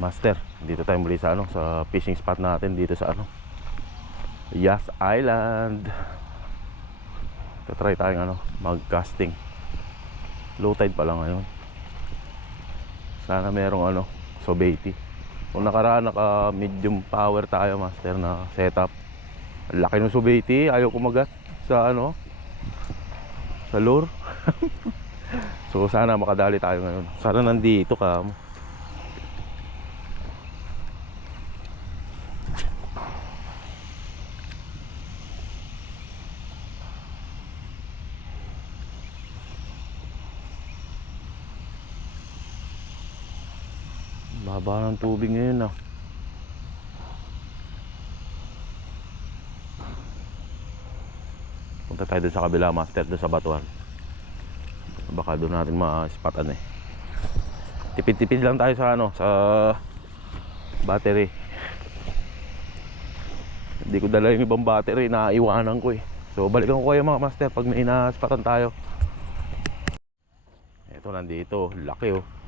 Master, dito tayo muli sa sa fishing spot natin dito sa Yas Island. Try tayong mag-casting. Low tide pa lang ngayon. Sana merong sobaiti. Kung nakaraan naka medium power tayo, Master, na setup. Ang laki ng sobaiti, ayaw kumagat sa sa lure. So sana makadali tayo ngayon. Sana nandito ka. Baba ng tubig ngayon Punta tayo doon sa kabila, Master, doon sa batuan. Baka doon natin ma-spotan Tipid-tipid lang tayo sa sa battery. Hindi ko dala yung ibang battery, naiwanan ko So balikan ko kayo, mga Master, pag may na-spotan tayo. Ito, nandito, laki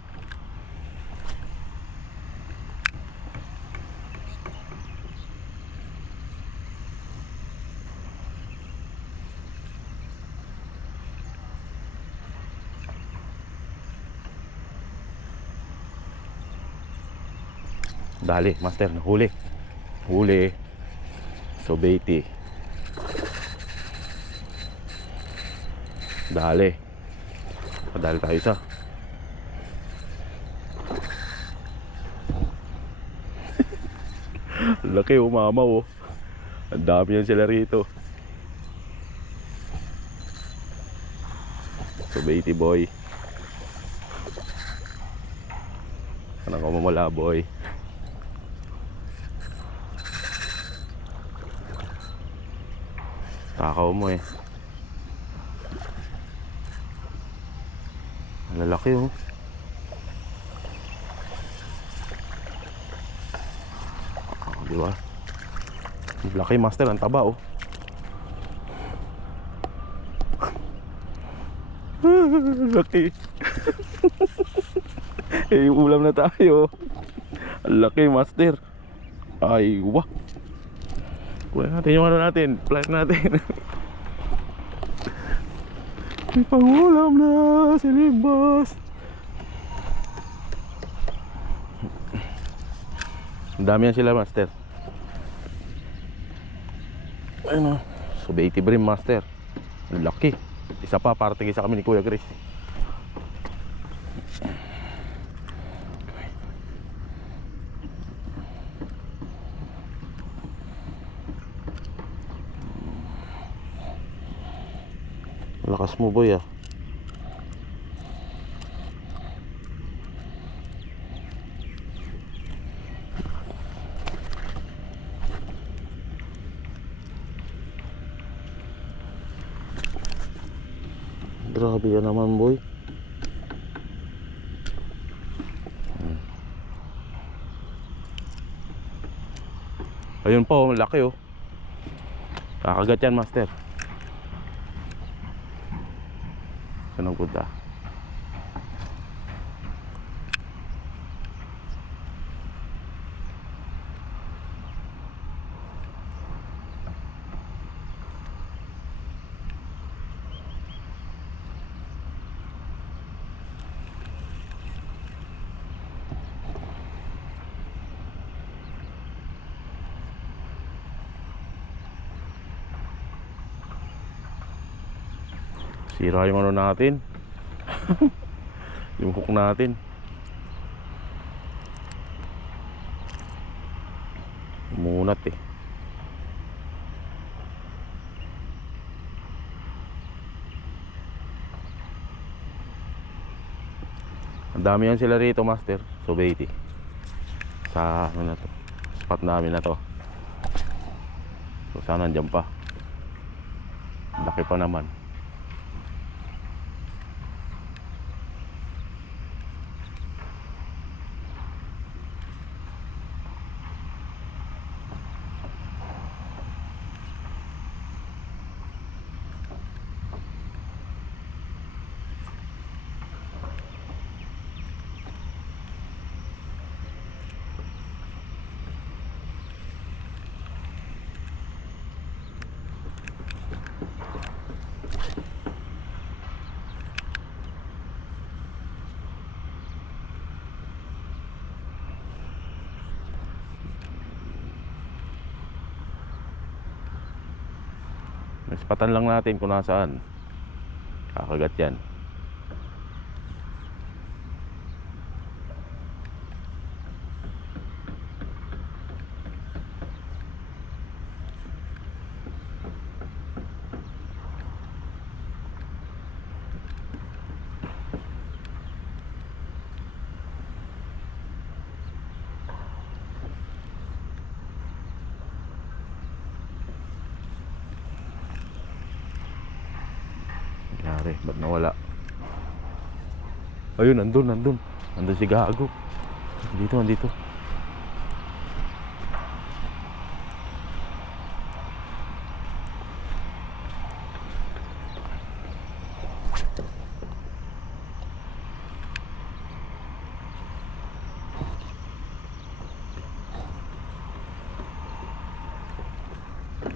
Dali, Master, huli. Sobaiti. Dali. Padali tayo isa. Laki mama Ang dami yan sila rito. Sobaiti, boy. Anong kumamala, boy. Takaw mo Ang lalaki diba? Ang laki, Master, ang taba laki. Ulam na tayo. Ang laki, Master. Ay, wah. Kuha natin yung natin, flight natin. May pangulam na si Libas. Ang dami yan sila, Master. Ayun sobaiti brim, Master. Ang laki. Isa pa, parting isa kami ni Kuya Chris. Lakas mo, boy Grabe yan naman, boy. Ayun po, laki kakagat yan, Master. Saan ang punta? Sira yung natin. Yung hook natin. Munat Ang dami yan sila rito, Master. Sobaiti. Sa na to, spot namin na to. So sana nandiyan pa. Laki pa naman. Ispatan lang natin kung nasaan. Kakagat yan. Nangyari, ba't nawala? Ayun, nandun si Gago. Nandito.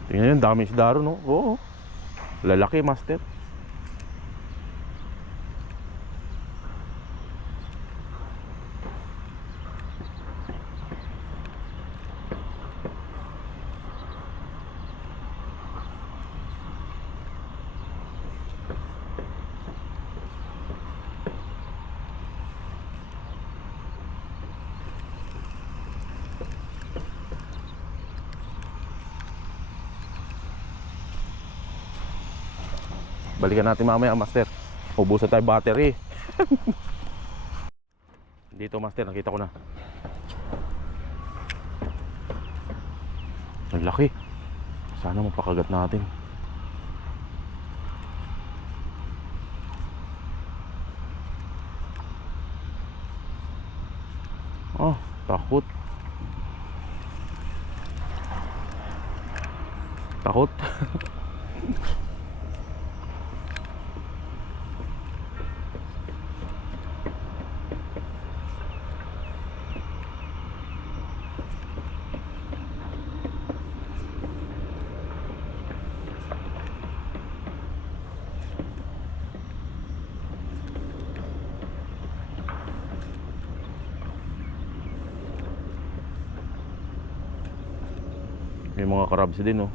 Tingnan yun, daming isda ron, no? Oo, lalaki, master. Balikan natin mamaya, master. Ubusan tayo battery. Dito, master, nakita ko na. Ang laki. Sana mapakagat natin. Oh, takot. Takot. May mga crabs din, oh.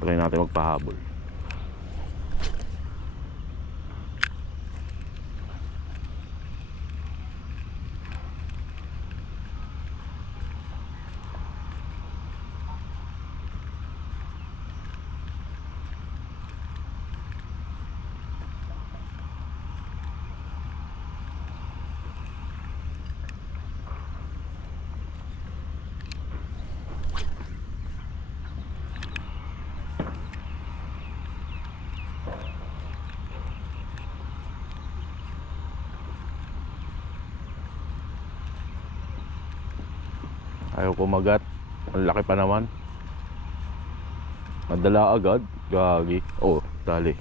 Try natin magpahabol. Ayaw kumagat. Ang laki pa naman. Madala agad. Gagi. Oh, dali.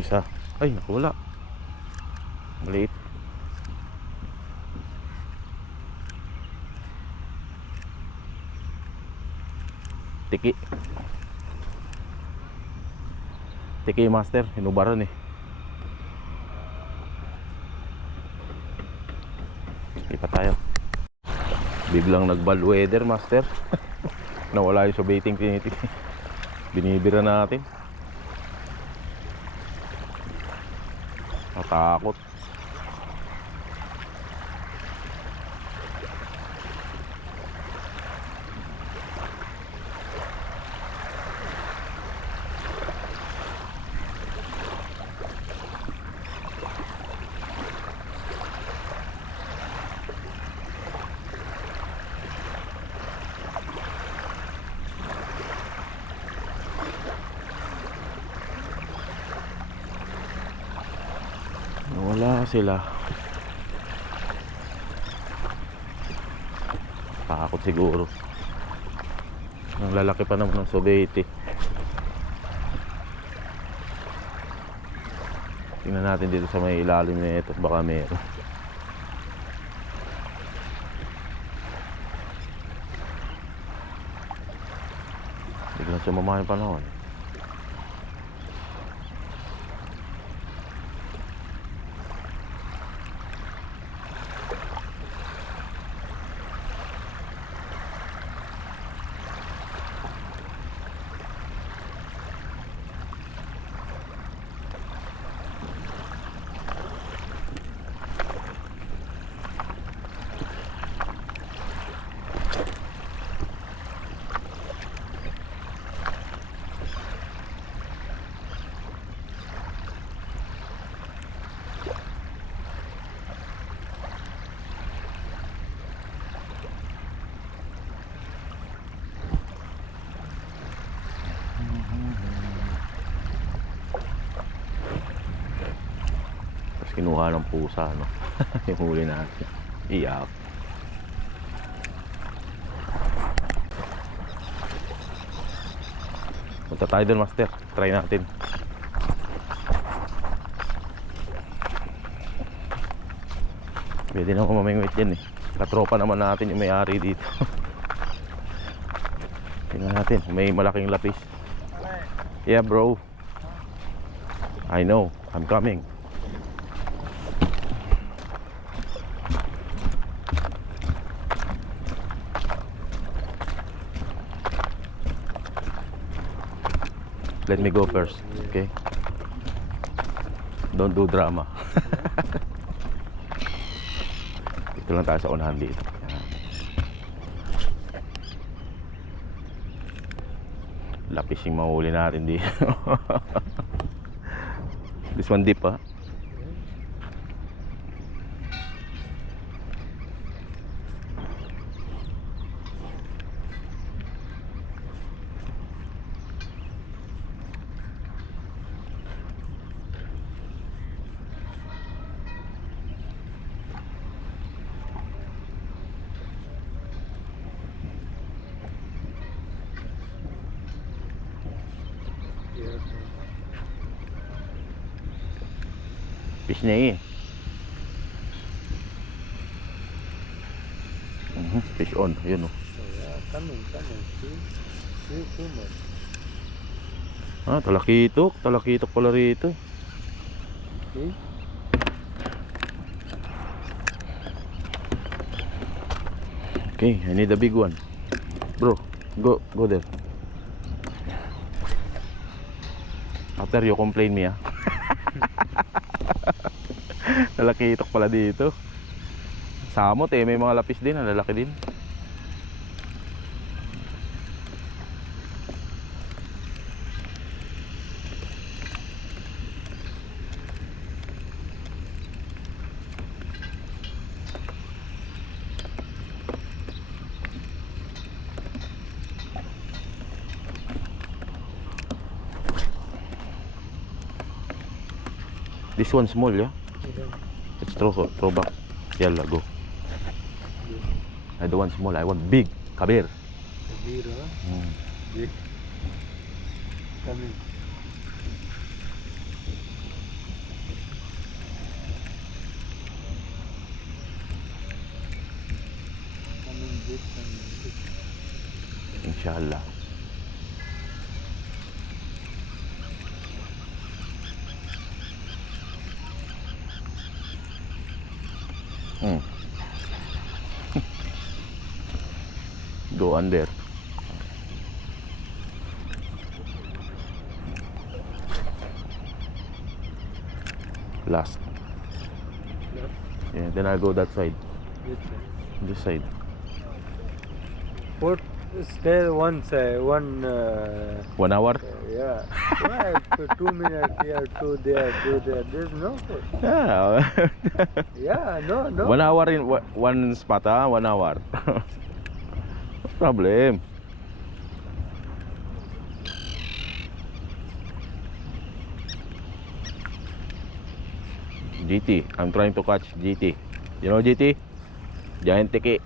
Isa. Ay, naku, wala. Maliit. Tiki. Tiki, master. Hinubaran eh. Lipat tayo. Biglang nag-bad weather, master. Nawala yung sa baiting tiniti. Binibira natin. Natakot. Wala sila. malambot siguro. Ang lalaki pa naman ng Sobete. Tingnan natin dito sa may ilalim na ito, baka meron. Biglang sumama yung panahon. Kinuha ng pusa, no? Yung huli natin. Iyak. Punta tayo dun, master. Try natin. Pwede naman mamingwit yan eh. Katropa naman natin yung may-ari dito. Tingnan natin. May malaking lapis. Yeah, bro. I know. I'm coming. Let me go first, okay? Don't do drama. Dito lang tayo sa unahan dito. Lapis yung mahuli natin dito. This one deep, ha? Fish na eh. Fish on, yun oh. Coming. See too much. Ah, talakitok pala rito. See? Okay, I need a big one. Bro, go there. After you complain me, ah. Talakitok pala dito. Samot eh, may mga lapis din, ang lalaki din. This one small, yeah? Let's throw back. Yalla, go. I don't want small, I want big. Kabir. Kabir, huh? Big. Coming. Coming big and big. Inshallah. Go under. Last. Yeah, then I'll go that side. Which side? This side. Put stay one side, 1 hour? yeah. Yeah, for 2 minutes here, 2 there, 2 there. There's no food. Yeah. Yeah, no. 1 hour in one spot, 1 hour. No problem. GT, I'm trying to catch GT. You know GT? Giant tiki.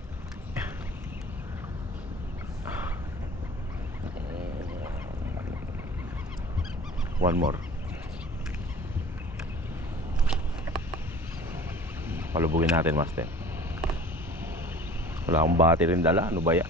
One more. Palubugin natin, master. Wala akong battery rin dala. Ano ba yan?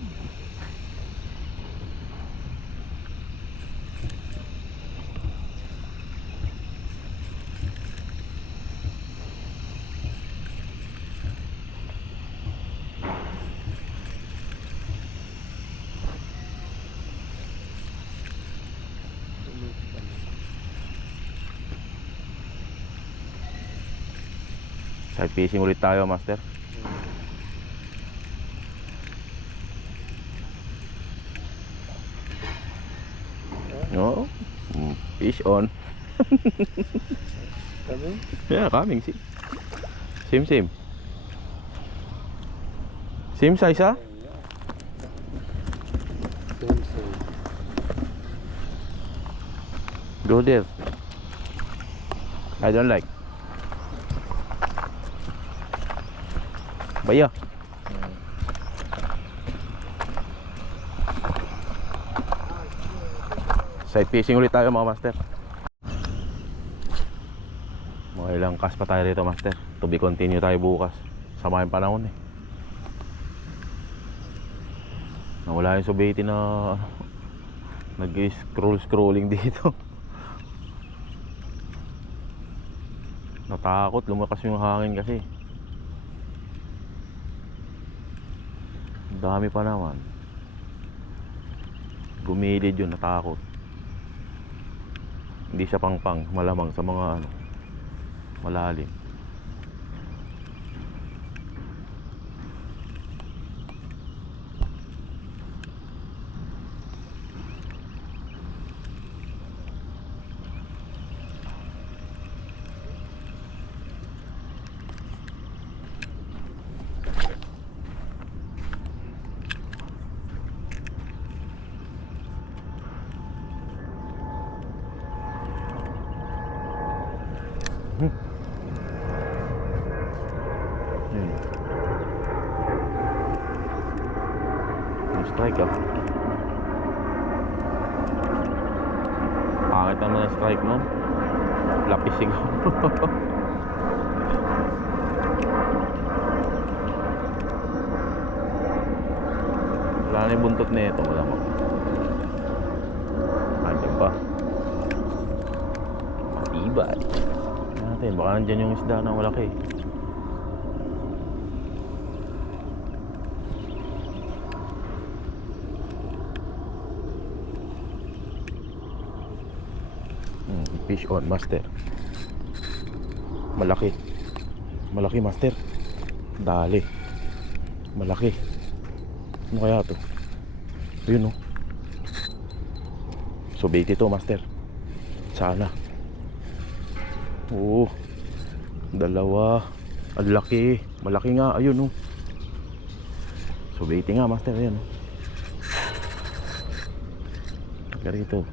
Side fishing ulit tayo, master. No? Fish on. Coming? Yeah, coming. See? Same. Same size, ha? Same size. Go there. I don't like. Baya. Side fishing ulit tayo, mga master. Mga ilang cast pa tayo rito, master. To be continue tayo bukas. Sama yung panahon eh. Nawala yung subeti na nag-scrolling dito. Natakot, lumakas yung hangin kasi. Dami pa naman. Gumilid yun, natakot. Hindi siya pang malamang sa mga ano, malalim. Strike ah. Pangit naman ang strike nun. Lapising. Wala na yung buntot na ito. Malamang andyan pa. Matibay natin. Baka nandyan yung isda na malaki. Fish on, master. Malaki. Malaki, master. Dali. Malaki. Ano kaya to? Ayun, oh. So bait ito, master. Sana. Oo. Dalawa. Ang laki. Malaki nga. Ayun, oh. So bait nga, master. Ayan, oh. Garito.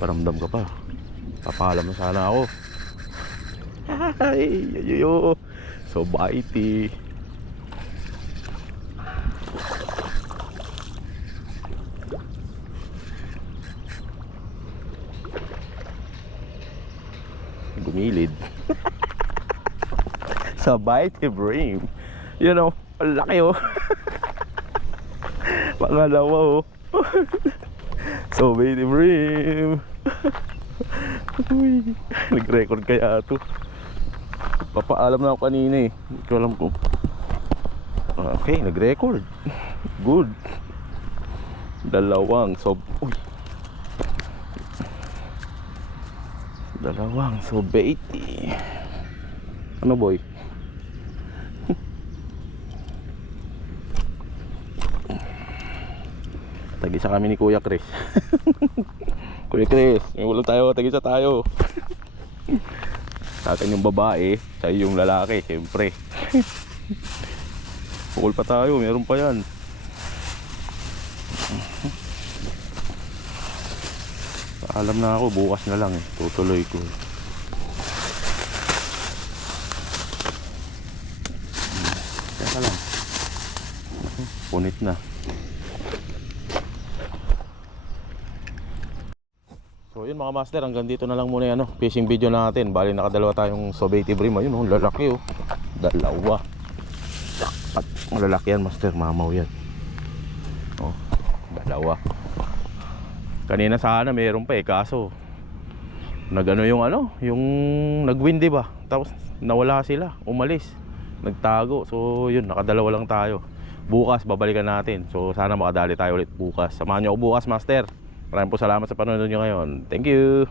Paramdam ka pa. Papalam na sana ako. Ay, ayo. So bitey. Gumilid. Sa bitey brain. You know, ang laki oh. Pangalawa oh. So bitey brain. Uy, nag-record kaya ito. Papaalam na ako kanina eh. Hindi ko alam kung okay, nag-record. Good. Dalawang uy. Dalawang sobeti. Ano boy? Tag-isa kami ni Kuya Chris. Kuya Chris, may ulam tayo, tag-isa tayo. Sa akin yung babae, sa'yo yung lalaki, siyempre. Pukul pa tayo, meron pa yan. Alam na ako, bukas na lang eh. Tutuloy ko. Teka lang. Punit na. So yun mga master, hanggang dito na lang muna yung fishing video natin. Bali nakadalawa tayong Sobeiti bream. Ayun oh, lalaki oh. Dalawa. At malalaki yan master, mamaw yan. Oh, dalawa. Kanina sana mayroon pa kaso nagano yung yung nagwindi ba? Tapos nawala sila, umalis. Nagtago. So yun, nakadalawa lang tayo. Bukas babalikan natin. So sana makadali tayo ulit bukas. Samahan niyo ako bukas master. Maraming po salamat sa panonood niyo ngayon. Thank you.